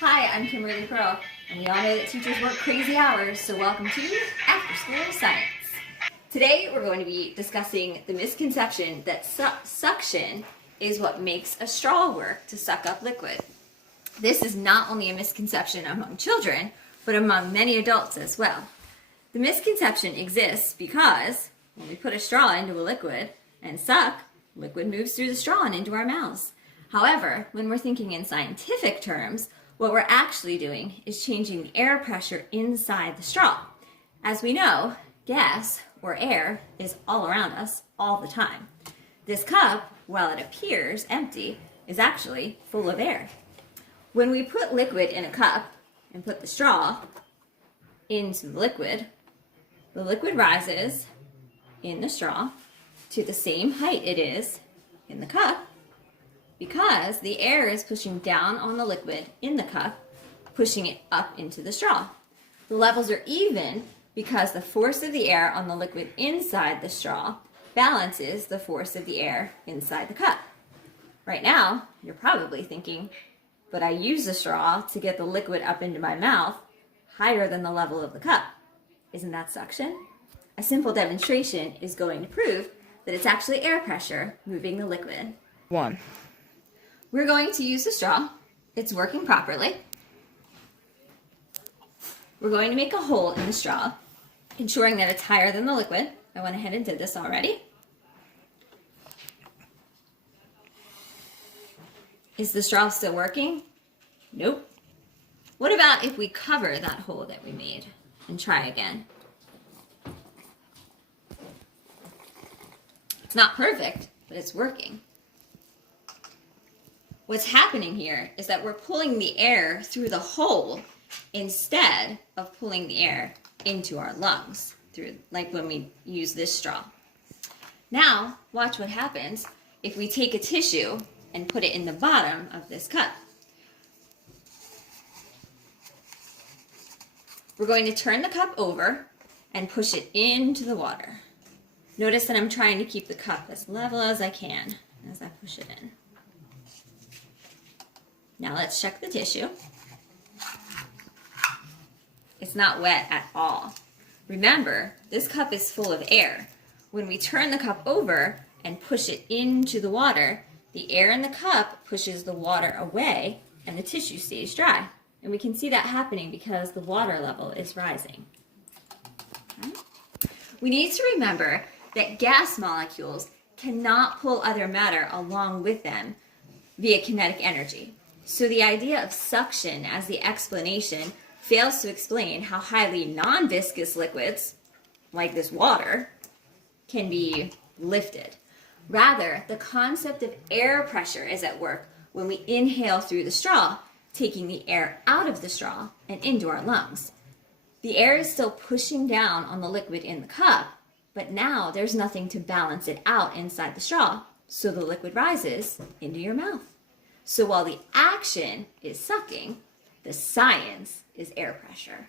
Hi, I'm Kimberly Pearl, and we all know that teachers work crazy hours, so welcome to After School Science. Today we're going to be discussing the misconception that suction is what makes a straw work to suck up liquid. This is not only a misconception among children, but among many adults as well. The misconception exists because when we put a straw into a liquid and suck, liquid moves through the straw and into our mouths. However, when we're thinking in scientific terms, what we're actually doing is changing the air pressure inside the straw. As we know, gas or air is all around us all the time. This cup, while it appears empty, is actually full of air. When we put liquid in a cup and put the straw into the liquid rises in the straw to the same height it is in the cup, because the air is pushing down on the liquid in the cup, pushing it up into the straw. The levels are even because the force of the air on the liquid inside the straw balances the force of the air inside the cup. Right now, you're probably thinking, but I use the straw to get the liquid up into my mouth higher than the level of the cup. Isn't that suction? A simple demonstration is going to prove that it's actually air pressure moving the liquid. We're going to use the straw. It's working properly. We're going to make a hole in the straw, ensuring that it's higher than the liquid. I went ahead and did this already. Is the straw still working? Nope. What about if we cover that hole that we made and try again? It's not perfect, but it's working. What's happening here is that we're pulling the air through the hole instead of pulling the air into our lungs, like when we use this straw. Now, watch what happens if we take a tissue and put it in the bottom of this cup. We're going to turn the cup over and push it into the water. Notice that I'm trying to keep the cup as level as I can as I push it in. Now let's check the tissue. It's not wet at all. Remember, this cup is full of air. When we turn the cup over and push it into the water, the air in the cup pushes the water away and the tissue stays dry. And we can see that happening because the water level is rising. Okay. We need to remember that gas molecules cannot pull other matter along with them via kinetic energy. So the idea of suction as the explanation fails to explain how highly non-viscous liquids, like this water, can be lifted. Rather, the concept of air pressure is at work when we inhale through the straw, taking the air out of the straw and into our lungs. The air is still pushing down on the liquid in the cup, but now there's nothing to balance it out inside the straw, so the liquid rises into your mouth. So while the action is sucking, the science is air pressure.